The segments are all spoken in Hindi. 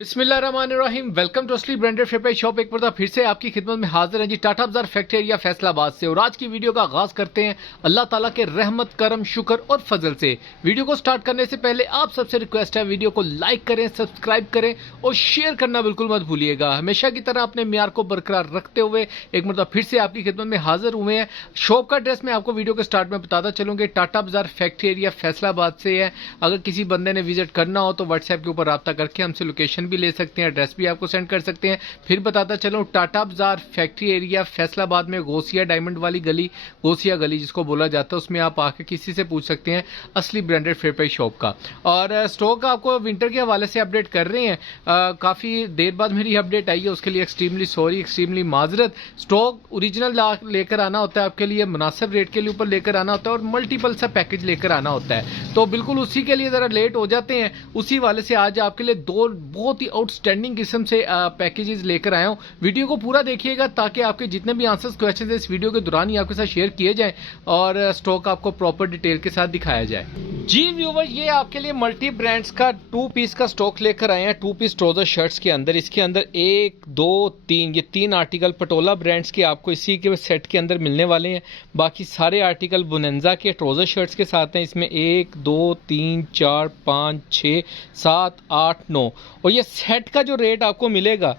बिस्मिल्लाहिर्रहमानिर्रहीम। वेलकम टू असली ब्रांडेड फेपर शॉप। एक बार फिर से आपकी खिदमत में हाजिर है जी, टाटा बाजार फैक्ट्री एरिया फैसलाबाद से। और आज की वीडियो का आगाज करते हैं अल्लाह ताला के रहमत करम शुक्र और फजल से। वीडियो को स्टार्ट करने से पहले आप सबसे रिक्वेस्ट है, वीडियो को लाइक करें, सब्सक्राइब करें और शेयर करना बिल्कुल मत भूलिएगा। हमेशा की तरह अपने म्यार को बरकरार रखते हुए एक मतलब फिर से आपकी खिदमत में हाजिर हुए हैं। शॉप का एड्रेस मैं आपको वीडियो के स्टार्ट में बताता चलूंगी, टाटा बाजार फैक्ट्री एरिया फैसलाबाद से है। अगर किसी बंदे ने विजिट करना हो तो व्हाट्सएप के ऊपर रब्ता करके हमसे लोकेशन भी ले सकते हैं, एड्रेस भी आपको सेंड कर सकते हैं। फिर बताता चलूं, टाटा बाजार फैक्ट्री एरिया फैसलाबाद में गोसिया डायमंड वाली गली, गोसिया गली जिसको बोला जाता है, उसमें आप आके किसी से पूछ सकते हैं असली ब्रांडेड फेयर शॉप का। और स्टॉक आपको विंटर के हवाले से अपडेट कर रहे हैं। काफी देर बाद मेरी अपडेट आई है, उसके लिए एक्सट्रीमली सॉरी, एक्सट्रीमली माजरत। स्टॉक ओरिजिनल लेकर आना होता है आपके लिए, मुनासिब रेट के लिए ऊपर लेकर आना होता है और मल्टीपल सा पैकेज लेकर आना होता है, तो बिल्कुल उसी के लिए जरा लेट हो जाते हैं। उसी वाले से आज आपके लिए दो बहुत ही आउटस्टैंडिंग किस्म से पैकेजेस लेकर आया हूं। वीडियो को पूरा देखिएगा ताकि आपके जितने भी आंसर्स क्वेश्चन है इस वीडियो के दौरान ही आपके साथ शेयर किए जाएं और स्टॉक आपको प्रॉपर डिटेल के साथ दिखाया जाए। जी व्यूवर, ये आपके लिए मल्टी ब्रांड्स का 2 पीस का स्टॉक लेकर आए हैं, 2 पीस ट्राउजर शर्ट्स के अंदर। इसके अंदर 1 2 3 ये 3 आर्टिकल पटोला ब्रांड्स के आपको इसी के सेट के अंदर मिलने वाले हैं। बाकी सारे आर्टिकल बुनेंजा के ट्राउजर शर्ट्स के साथ हैं। इसमें 1 2 3 4 5 6 7 8 9 और ये सेट का जो रेट आपको मिलेगा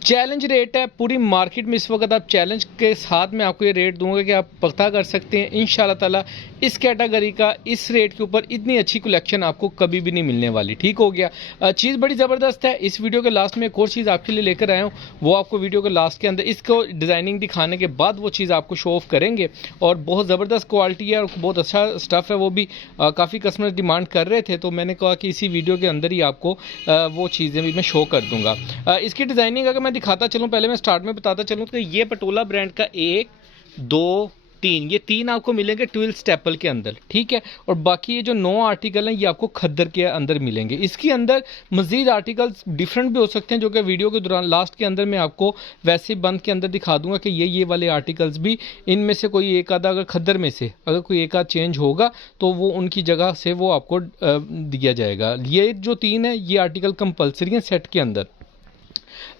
चैलेंज रेट है। पूरी मार्केट में इस वक्त आप चैलेंज के साथ में आपको ये रेट दूंगा कि आप पता कर सकते हैं इंशाल्लाह ताला इस कैटेगरी का इस रेट के ऊपर इतनी अच्छी कलेक्शन आपको कभी भी नहीं मिलने वाली। ठीक हो गया। चीज़ बड़ी ज़बरदस्त है। इस वीडियो के लास्ट में एक और चीज़ आपके लिए लेकर आया हूँ, वो आपको वीडियो के लास्ट के अंदर इसको डिज़ाइनिंग दिखाने के बाद वो चीज़ आपको शो ऑफ करेंगे। और बहुत ज़बरदस्त क्वालिटी है और बहुत अच्छा स्टफ़ है। वो भी काफ़ी कस्टमर डिमांड कर रहे थे, तो मैंने कहा कि इसी वीडियो के अंदर ही आपको वो चीज़ें भी मैं शो कर दूंगा। इसकी डिज़ाइनिंग अगर मैं दिखाता चलूं, पहले मैं स्टार्ट में बताता चलूं तो ये पटोला ब्रांड का 1 2 3 ये 3 आपको मिलेंगे ट्विल स्टेपल के अंदर, ठीक है। और बाकी ये जो 9 आर्टिकल हैं ये आपको खद्दर के अंदर मिलेंगे। इसके अंदर मजीद आर्टिकल्स डिफरेंट भी हो सकते हैं, जो कि वीडियो के दौरान लास्ट के अंदर मैं आपको वैसे बंद के अंदर दिखा दूंगा कि ये वाले आर्टिकल्स भी इनमें से कोई एक आधा अगर खद्दर में से अगर कोई एक आध चेंज होगा तो वो उनकी जगह से वो आपको दिया जाएगा। ये जो 3 है ये आर्टिकल कंपल्सरी है सेट के अंदर।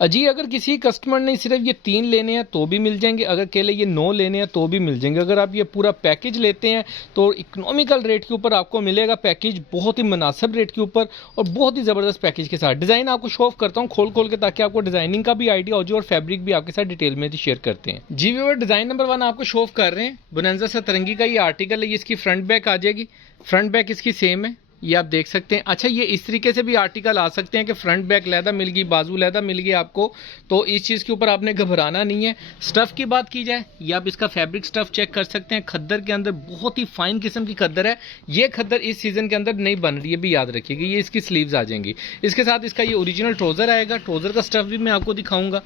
जी अगर किसी कस्टमर ने सिर्फ ये 3 लेने हैं तो भी मिल जाएंगे, अगर अकेले ये 9 लेने हैं तो भी मिल जाएंगे। अगर आप ये पूरा पैकेज लेते हैं तो इकोनॉमिकल रेट के ऊपर आपको मिलेगा पैकेज, बहुत ही मुनासिब रेट के ऊपर और बहुत ही ज़बरदस्त पैकेज के साथ। डिज़ाइन आपको शो ऑफ करता हूँ खोल के ताकि आपको डिज़ाइनिंग का भी आइडिया हो जाए और फैब्रिक भी आपके साथ डिटेल में शेयर करते हैं। जी व्यूअर, डिज़ाइन नंबर 1 आपको शो ऑफ कर रहे हैं। बुनेंजा सतरंगी का ये आर्टिकल है, ये इसकी फ्रंट बैक आ जाएगी। फ्रंट बैक इसकी सेम है, ये आप देख सकते हैं। अच्छा, ये इस तरीके से भी आर्टिकल आ सकते हैं कि फ्रंट बैक लहदा मिल गई, बाजू लहदा मिल गई आपको, तो इस चीज़ के ऊपर आपने घबराना नहीं है। स्टफ़ की बात की जाए, ये आप इसका फैब्रिक स्टफ़ चेक कर सकते हैं। खद्दर के अंदर बहुत ही फाइन किस्म की खद्दर है। ये खद्दर इस सीज़न के अंदर नहीं बन रही है, भी याद रखिएगा। ये इसकी स्लीव्स आ जाएंगी। इसके साथ इसका ये ओरिजिनल ट्राउज़र आएगा। ट्राउज़र का स्टफ़ भी मैं आपको दिखाऊंगा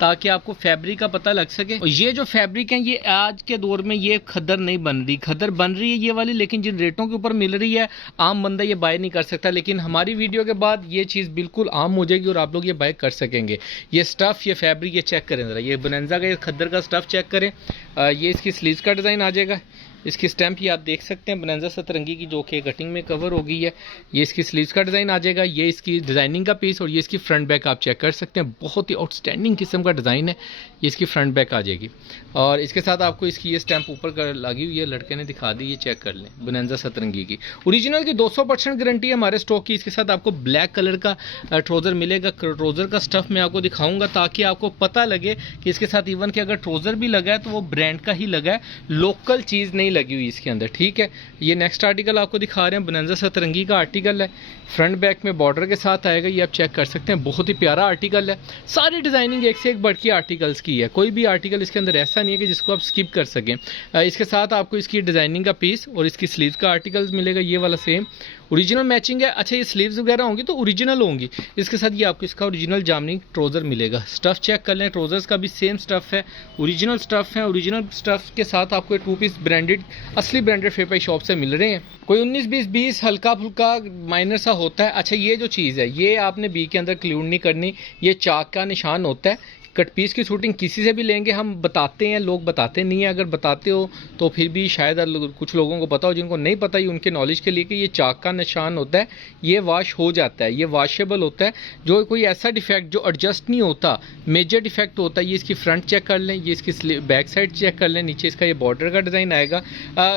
ताकि आपको फैब्रिक का पता लग सके। और ये जो फैब्रिक है ये आज के दौर में ये खद्दर नहीं बन रही, खद्दर बन रही है ये वाली, लेकिन जिन रेटों के ऊपर मिल रही है आम बंदा ये बाय नहीं कर सकता। लेकिन हमारी वीडियो के बाद ये चीज़ बिल्कुल आम हो जाएगी और आप लोग ये बाय कर सकेंगे। ये स्टफ़, ये फैब्रिक, ये चेक करें ज़रा, ये बुनेंजा का ये खद्दर का स्टफ़ चेक करें। ये इसकी स्लीव्स का डिज़ाइन आ जाएगा। इसकी स्टैम्प ये आप देख सकते हैं बुनेंजा सतरंगी की, जो कि कटिंग में कवर हो गई है। ये इसकी स्लीव्स का डिज़ाइन आ जाएगा। ये इसकी डिज़ाइनिंग का पीस और ये इसकी फ्रंट बैक आप चेक कर सकते हैं। बहुत ही आउटस्टैंडिंग किस्म का डिज़ाइन है। ये इसकी फ्रंट बैक आ जाएगी और इसके साथ आपको इसकी ये स्टैम्प ऊपर कर लगी हुई है, लड़के ने दिखा दी, ये चेक कर लें। बुनेंजा सतरंगी की ओरिजिनल की 200% गारंटी है हमारे स्टॉक की। इसके साथ आपको ब्लैक कलर का ट्राउज़र मिलेगा। ट्राउज़र का स्टफ़ मैं आपको दिखाऊंगा ताकि आपको पता लगे कि इसके साथ इवन कि अगर ट्राउज़र भी लगा है तो वो ब्रांड का ही लगा है, लोकल चीज़ नहीं लगी हुई इसके अंदर, ठीक है। ये नेक्स्ट आर्टिकल आपको दिखा रहे हैं, बुनेंजा सतरंगी का आर्टिकल है। फ्रंट बैक में बॉर्डर के साथ आएगा, ये आप चेक कर सकते हैं। बहुत ही प्यारा आर्टिकल है। सारी डिज़ाइनिंग एक से एक बढ़ के आर्टिकल्स की है, कोई भी आर्टिकल इसके अंदर ऐसा नहीं है कि जिसको आप स्किप कर सकें। इसके साथ आपको इसकी डिज़ाइनिंग का पीस और इसकी स्लीव्स का आर्टिकल्स मिलेगा, ये वाला सेम ओरिजिनल मैचिंग है। अच्छा, ये स्लीव्स वगैरह होंगी तो ओरिजिनल होंगी। इसके साथ ये आपको इसका ओरिजिनल जामनी ट्राउज़र मिलेगा। स्टफ़ चेक कर लें, ट्राउज़र्स का भी सेम स्टफ़ है, ओरिजिनल स्टफ़ है। ओरिजिनल स्टफ़ के साथ आपको 2 पीस ब्रांडेड असली ब्रांडेड फेपर शॉप से मिल रहे हैं। कोई 19-20 हल्का फुल्का माइनर सा होता है। अच्छा, ये जो चीज़ है ये आपने बी के अंदर क्लूड नहीं करनी, ये चाक का निशान होता है। कट पीस की शूटिंग किसी से भी लेंगे हम बताते हैं, लोग बताते नहीं हैं। अगर बताते हो तो फिर भी शायद कुछ लोगों को पता हो, जिनको नहीं पता ही उनके नॉलेज के लिए कि ये चाक का निशान होता है, ये वॉश हो जाता है, ये वॉशेबल होता है। जो कोई ऐसा डिफेक्ट जो एडजस्ट नहीं होता, मेजर डिफेक्ट होता है, ये इसकी फ्रंट चेक कर लें, ये इसकी बैक साइड चेक कर लें, नीचे इसका ये बॉर्डर का डिज़ाइन आएगा।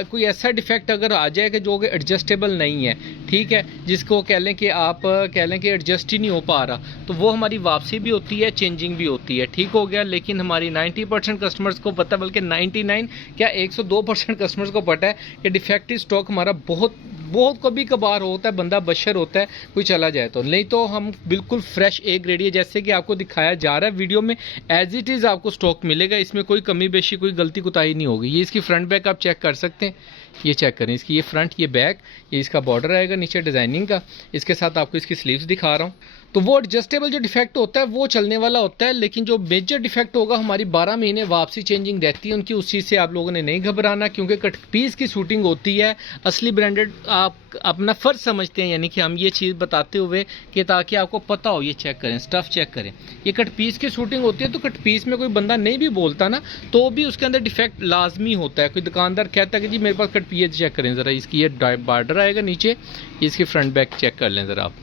कोई ऐसा डिफेक्ट अगर आ जाए कि जो कि एडजस्टेबल नहीं है, ठीक है, जिसको कह लें कि आप कह लें कि एडजस्ट ही नहीं हो पा रहा, तो वो हमारी वापसी भी होती है, चेंजिंग भी होती है, ठीक हो गया। लेकिन हमारी 90% कस्टमर्स को पता है, बल्कि 99 क्या 102% कस्टमर्स को पता है कि डिफेक्टिव स्टॉक हमारा बहुत कभी कभार होता है, बंदा बशर होता है कोई चला जाए तो, नहीं तो हम बिल्कुल फ्रेश ए ग्रेड है, जैसे कि आपको दिखाया जा रहा है वीडियो में, एज इट इज़ आपको स्टॉक मिलेगा। इसमें कोई कमी बेशी, कोई गलती कुताही नहीं होगी। ये इसकी फ्रंट बैक आप चेक कर सकते हैं, ये चेक करें, इसकी ये फ्रंट, ये बैक, ये इसका बॉर्डर आएगा नीचे डिज़ाइनिंग का। इसके साथ आपको इसकी स्लीव्स दिखा रहा हूँ। तो वो एडजस्टेबल जो डिफेक्ट होता है वो चलने वाला होता है, लेकिन जो मेजर डिफेक्ट होगा हमारी 12 महीने वापसी चेंजिंग रहती है उनकी। उस चीज़ से आप लोगों ने नहीं घबराना, क्योंकि कट पीस की शूटिंग होती है, असली ब्रांडेड आप अपना फ़र्ज समझते हैं, यानी कि हम ये चीज़ बताते हुए कि ताकि आपको पता हो। ये चेक करें, स्टफ़ चेक करें, ये कट पीस की शूटिंग होती है। तो कट पीस में कोई बंदा नहीं भी बोलता ना, तो भी उसके अंदर डिफेक्ट लाजमी होता है। कोई दुकानदार कहता है कि जी मेरे पास कट पीस, चेक करें ज़रा, इसकी ये बॉर्डर आएगा नीचे, इसकी फ्रंट बैक चेक कर लें ज़रा आप,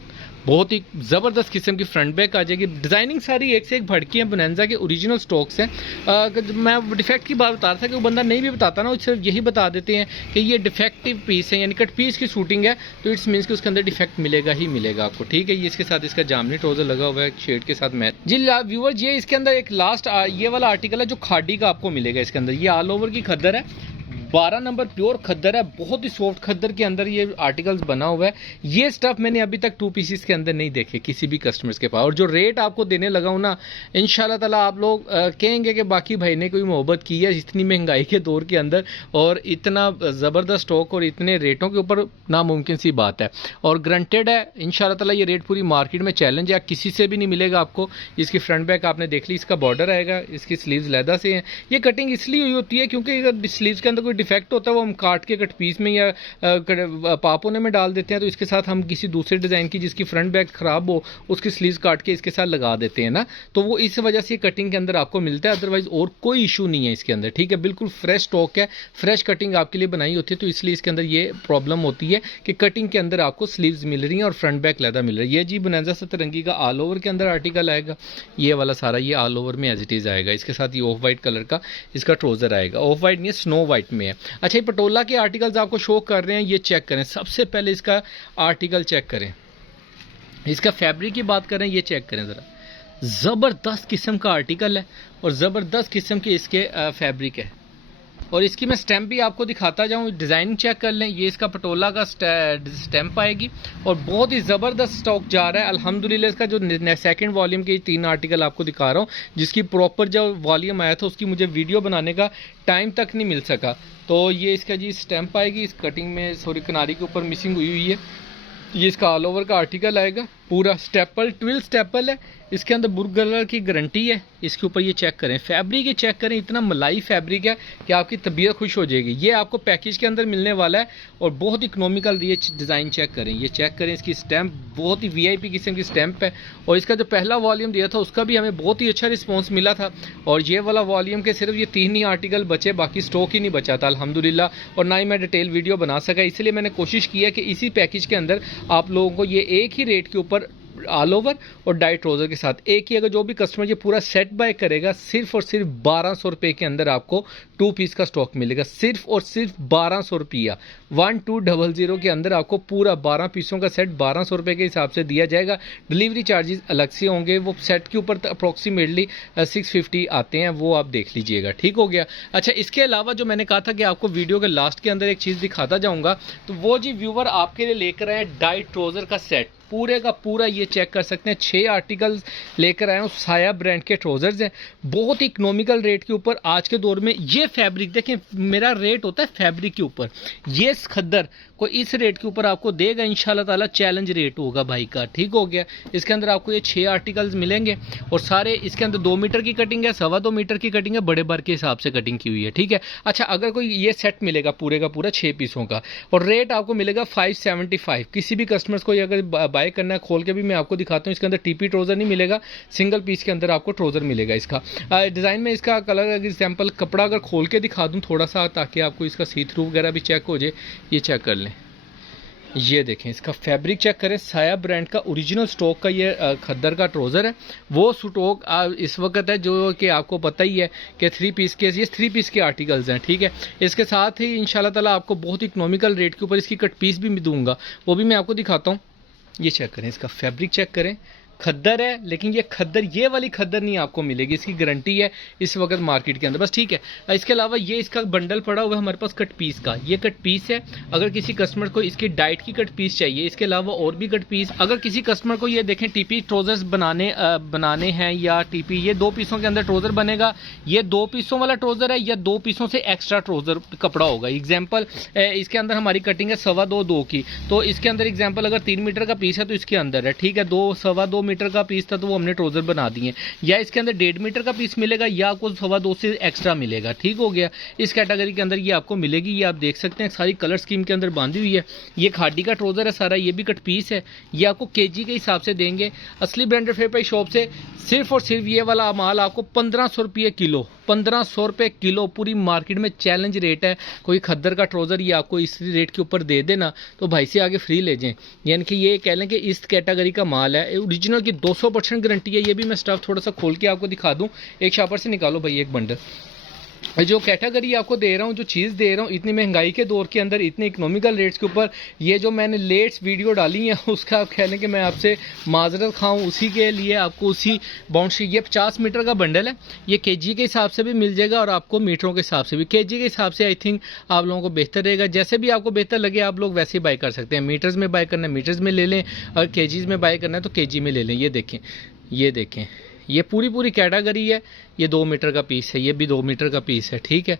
बहुत ही ज़बरदस्त किस्म की फ्रंट बैक आ जाएगी। डिज़ाइनिंग सारी एक से एक भड़की है, बोनांजा के ओरिजिनल स्टॉक्स हैं। मैं डिफेक्ट की बात बता रहा था कि वो बंदा नहीं भी बताता ना, वो सिर्फ यही बता देते हैं कि ये डिफेक्टिव पीस है, यानी कट पीस की शूटिंग है, तो इट्स मीन्स कि उसके अंदर डिफेक्ट मिलेगा ही मिलेगा आपको, ठीक है। ये इसके साथ इसका जामनी ट्राउजर लगा हुआ है शेड के साथ मैच। जी व्यूअर्स, ये इसके अंदर एक लास्ट ये वाला आर्टिकल है जो खादी का आपको मिलेगा इसके अंदर। ये ऑल ओवर की खद्दर है, 12 नंबर प्योर खद्दर है, बहुत ही सॉफ्ट खद्दर के अंदर ये आर्टिकल्स बना हुआ है। ये स्टफ मैंने अभी तक 2 पीसेस के अंदर नहीं देखे किसी भी कस्टमर्स के पास। और जो रेट आपको देने लगा हूँ ना, इंशाल्लाह ताला आप लोग कहेंगे कि बाकी भाई ने कोई मोहब्बत की है इतनी महंगाई के दौर के अंदर, और इतना ज़बरदस्त स्टॉक और इतने रेटों के ऊपर, नामुमकिन सी बात है। और ग्रंटेड है इंशाल्लाह ताला, ये रेट पूरी मार्केट में चैलेंज है, किसी से भी नहीं मिलेगा आपको। इसकी फ्रंट बैक आपने देख ली, इसका बॉर्डर आएगा, इसकी स्लीव्स लैदा से हैं। ये कटिंग इसलिए हुई होती है क्योंकि अगर स्लीव्स के अंदर कोई डिफेक्ट होता है वो हम काट के कट पीस में या पापोने में डाल देते हैं, तो इसके साथ हम किसी दूसरे डिज़ाइन की जिसकी फ्रंट बैक ख़राब हो उसकी स्लीव्स काट के इसके साथ लगा देते हैं ना, तो वो इस वजह से कटिंग के अंदर आपको मिलता है। अदरवाइज और कोई इशू नहीं है इसके अंदर, ठीक है। बिल्कुल फ्रेश स्टॉक है, फ्रेश कटिंग आपके लिए बनाई होती है, तो इसलिए इसके अंदर ये प्रॉब्लम होती है कि कटिंग के अंदर आपको स्लीव्स मिल रही हैं और फ्रंट बैक लैदा मिल रहा है। ये जी बोनांजा सतरंगी का ऑल ओवर के अंदर आर्टिकल आएगा, ये वाला सारा ये ऑल ओवर में एज इट इज़ आएगा। इसके साथ ये ऑफ वाइट कलर का इसका ट्राउजर आएगा, ऑफ वाइट नहीं स्नो वाइट में है। अच्छा, ये पटोला के आर्टिकल्स आपको शो कर रहे हैं, ये चेक करें। सबसे पहले इसका आर्टिकल चेक करें, इसका फैब्रिक की बात करें, ये चेक करें ज़रा, ज़बरदस्त किस्म का आर्टिकल है और ज़बरदस्त किस्म के इसके फैब्रिक है। और इसकी मैं स्टैम्प भी आपको दिखाता जाऊँ, डिज़ाइन चेक कर लें। ये इसका पटोला का स्टैम्प आएगी और बहुत ही ज़बरदस्त स्टॉक जा रहा है अल्हम्दुलिल्लाह। इसका जो सेकंड वॉल्यूम के 3 आर्टिकल आपको दिखा रहा हूँ, जिसकी प्रॉपर जो वॉल्यूम आया था उसकी मुझे वीडियो बनाने का टाइम तक नहीं मिल सका। तो ये इसका जी स्टैम्प आएगी, इस कटिंग में सॉरी किनारी के ऊपर मिसिंग हुई है। ये इसका ऑल ओवर का आर्टिकल आएगा, पूरा स्टेपल, ट्विल स्टेपल है। इसके अंदर बुर्ग कलर की गारंटी है। इसके ऊपर ये चेक करें, फैब्रिक ये चेक करें, इतना मलाई फैब्रिक है कि आपकी तबीयत खुश हो जाएगी। ये आपको पैकेज के अंदर मिलने वाला है और बहुत इकोनॉमिकल। ये डिज़ाइन चेक करें, ये चेक करें, इसकी स्टैम्प बहुत ही वीआईपी किस्म की स्टैम्प है। और इसका जो पहला वॉल्यूम दिया था उसका भी हमें बहुत ही अच्छा रिस्पॉन्स मिला था। और ये वाला वॉल्यूम के सिर्फ ये 3 ही आर्टिकल बचे, बाकी स्टॉक ही नहीं बचा था अल्हम्दुलिल्लाह। और ना ही मैं डिटेल वीडियो बना सका, इसलिए मैंने कोशिश की है कि इसी पैकेज के अंदर आप लोगों को ये एक ही रेट के ऊपर ऑल ओवर और डाई ट्राउजर के साथ एक ही, अगर जो भी कस्टमर ये पूरा सेट बाय करेगा, सिर्फ और सिर्फ 1200 रुपये के अंदर आपको 2 पीस का स्टॉक मिलेगा। सिर्फ और सिर्फ 1200 रुपया, 1200 के अंदर आपको पूरा 12 पीसों का सेट 1200 रुपये के हिसाब से दिया जाएगा। डिलीवरी चार्जेस अलग से होंगे, वो सेट के ऊपर अप्रॉक्सीमेटली 650 आते हैं, वो आप देख लीजिएगा, ठीक हो गया। अच्छा, इसके अलावा जो मैंने कहा था कि आपको वीडियो के लास्ट के अंदर एक चीज़ दिखाता जाऊँगा, तो वो जी व्यूवर आपके लिए लेकर आए डाई ट्राउजर का सेट, पूरे का पूरा ये चेक कर सकते हैं। 6 आर्टिकल्स लेकर आए हूँ, साया ब्रांड के ट्राउजर्स हैं, बहुत ही इकोनॉमिकल रेट के ऊपर। आज के दौर में ये फैब्रिक देखें, मेरा रेट होता है फैब्रिक के ऊपर। ये खद्दर कोई इस रेट के ऊपर आपको देगा इंशाल्लाह ताला, चैलेंज रेट होगा भाई का, ठीक हो गया। इसके अंदर आपको ये 6 आर्टिकल्स मिलेंगे और सारे इसके अंदर 2 मीटर की कटिंग है, 2.25 मीटर की कटिंग है, बड़े बार के हिसाब से कटिंग की हुई है, ठीक है। अच्छा, अगर कोई ये सेट मिलेगा पूरे का पूरा 6 पीसों का और रेट आपको मिलेगा 575। किसी भी कस्टमर्स को अगर बाय करना है, खोल के भी मैं आपको दिखाता हूँ, इसके अंदर टीपी ट्राउजर नहीं मिलेगा, सिंगल पीस के अंदर आपको ट्राउजर मिलेगा। इसका डिज़ाइन में इसका कलर एग्जाम्पल कपड़ा अगर खोल के दिखा दूँ थोड़ा सा, ताकि आपको इसका सी थ्रू वगैरह भी चेक हो जाए, ये चेक कर लें। ये देखें, इसका फैब्रिक चेक करें, साया ब्रांड का ओरिजिनल स्टॉक का ये खद्दर का ट्राउज़र है। वो स्टॉक इस वक्त है जो कि आपको पता ही है कि 3 पीस के, ये 3 पीस के आर्टिकल्स हैं, ठीक है। इसके साथ ही इंशाल्लाह ताला आपको बहुत इकोनॉमिकल रेट के ऊपर इसकी कट पीस भी दूंगा, वो भी मैं आपको दिखाता हूँ। ये चेक करें, इसका फैब्रिक चेक करें, खद्दर है, लेकिन ये खद्दर ये वाली खद्दर नहीं आपको मिलेगी, इसकी गारंटी है इस वक्त मार्केट के अंदर, बस, ठीक है। इसके अलावा ये इसका बंडल पड़ा हुआ है हमारे पास कट पीस का, ये कट पीस है। अगर किसी कस्टमर को इसकी डाइट की कट पीस चाहिए, इसके अलावा और भी कट पीस, अगर किसी कस्टमर को ये देखें टीपी ट्राउजर्स बनाने हैं या टीपी, ये 2 पीसों के अंदर ट्राउजर बनेगा। ये 2 पीसों वाला ट्राउजर है या 2 पीसों से एक्स्ट्रा ट्राउजर कपड़ा होगा। एग्जाम्पल, इसके अंदर हमारी कटिंग है 2.25 की, तो इसके अंदर एग्जाम्पल अगर 3 मीटर का पीस है तो इसके अंदर है, ठीक है। 2.25 मीटर का पीस था तो वो हमने ट्राउजर बना दिए, या इसके अंदर 1.5 मीटर का पीस मिलेगा या आपको 2.25 से एक्स्ट्रा मिलेगा, ठीक हो गया। इस कैटेगरी के अंदर ये आपको मिलेगी। ये आप देख सकते हैं सारी कलर स्कीम के अंदर बांधी हुई है। ये खादी का ट्राउजर है सारा, ये भी कट पीस है। ये आपको केजी के हिसाब से देंगे असली ब्रांडेड फेयर प्राइस शॉप से। सिर्फ और सिर्फ ये वाला माल आपको 1500 रुपये किलो, 1500 रुपये किलो, पूरी मार्केट में चैलेंज रेट है। कोई खद्दर का ट्राउजर ये आपको इस रेट के ऊपर दे देना तो भाई से आगे फ्री ले जाएं, यानी कि ये कह लें कि इस कैटेगरी का माल है। ओरिजिनल की 200% गारंटी है। ये भी मैं स्टफ थोड़ा सा खोल के आपको दिखा दूं, एक शॉपर से निकालो भाई एक बंडल। जो कैटेगरी आपको दे रहा हूँ, जो चीज़ दे रहा हूँ, इतनी महंगाई के दौर के अंदर इतने इकोनॉमिकल रेट्स के ऊपर, ये जो मैंने लेट्स वीडियो डाली है उसका आप कह लें कि मैं आपसे माजरत खाऊं, उसी के लिए आपको उसी बाउंड्री। ये 50 मीटर का बंडल है, ये केजी के हिसाब से भी मिल जाएगा और आपको मीटरों के हिसाब से भी। केजी के हिसाब से आई थिंक आप लोगों को बेहतर रहेगा, जैसे भी आपको बेहतर लगे आप लोग वैसे ही बाय कर सकते हैं। मीटर्स में बाय करना है मीटर्स में ले लें, और केजीज में बाय करना है तो केजी में ले लें। ये देखें, ये देखें, ये पूरी कैटेगरी है। ये 2 मीटर का पीस है, ये भी 2 मीटर का पीस है, ठीक है।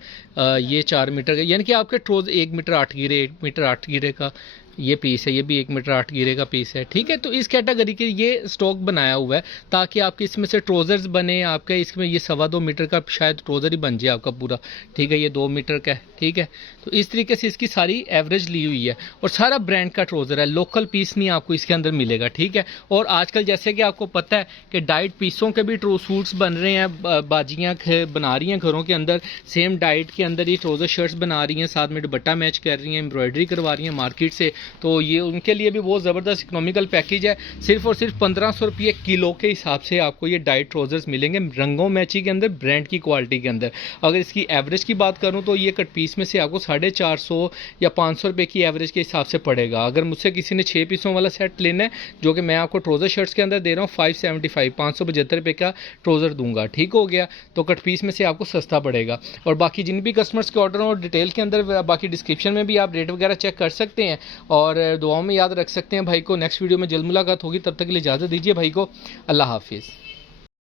ये 4 मीटर का, यानी कि आपके ट्रोज 1 मीटर 8 गिरे, 1 मीटर 8 गिरे का ये पीस है, ये भी 1 मीटर 8 गिरे का पीस है, ठीक है। तो इस कैटेगरी के ये स्टॉक बनाया हुआ है ताकि आपके इसमें से ट्रोजर्स बने, आपके इसमें ये 2.25 मीटर का शायद ट्रोजर ही बन जाए आपका पूरा, ठीक है। ये 2 मीटर का है, ठीक है। तो इस तरीके से इसकी सारी एवरेज ली हुई है और सारा ब्रांड का ट्रोजर है, लोकल पीस नहीं आपको इसके अंदर मिलेगा, ठीक है। और आजकल जैसे कि आपको पता है कि डाइट पीसों के भी सूट्स बन रहे हैं, बाजियाँ बना रही हैं घरों के अंदर, सेम डाइट के अंदर ये ट्रोजर शर्ट्स बना रही हैं, साथ में दुपट्टा मैच कर रही हैं, एम्ब्रॉयडरी करवा रही हैं मार्केट से। तो ये उनके लिए भी बहुत ज़बरदस्त इकोनॉमिकल पैकेज है। सिर्फ और सिर्फ 1500 रुपये किलो के हिसाब से आपको ये डाइट ट्राउजर्स मिलेंगे, रंगों मैची के अंदर, ब्रांड की क्वालिटी के अंदर। अगर इसकी एवरेज की बात करूं तो ये कट पीस में से आपको 450 या 500 रुपये की एवरेज के हिसाब से पड़ेगा। अगर मुझसे किसी ने 6 पीसों वाला सेट लेना है, जो कि मैं आपको ट्राउजर शर्ट्स के अंदर दे रहा हूँ 575, 575 रुपये का ट्राउजर दूंगा, ठीक हो गया। तो कट पीस में से आपको सस्ता पड़ेगा। और बाकी जिन भी कस्टमर्स के ऑर्डर हो डिटेल के अंदर, बाकी डिस्क्रिप्शन में भी आप रेट वगैरह चेक कर सकते हैं और दुआओं में याद रख सकते हैं भाई को। नेक्स्ट वीडियो में जल्द मुलाकात होगी, तब तक के लिए इजाज़त दीजिए भाई को। अल्लाह हाफिज़।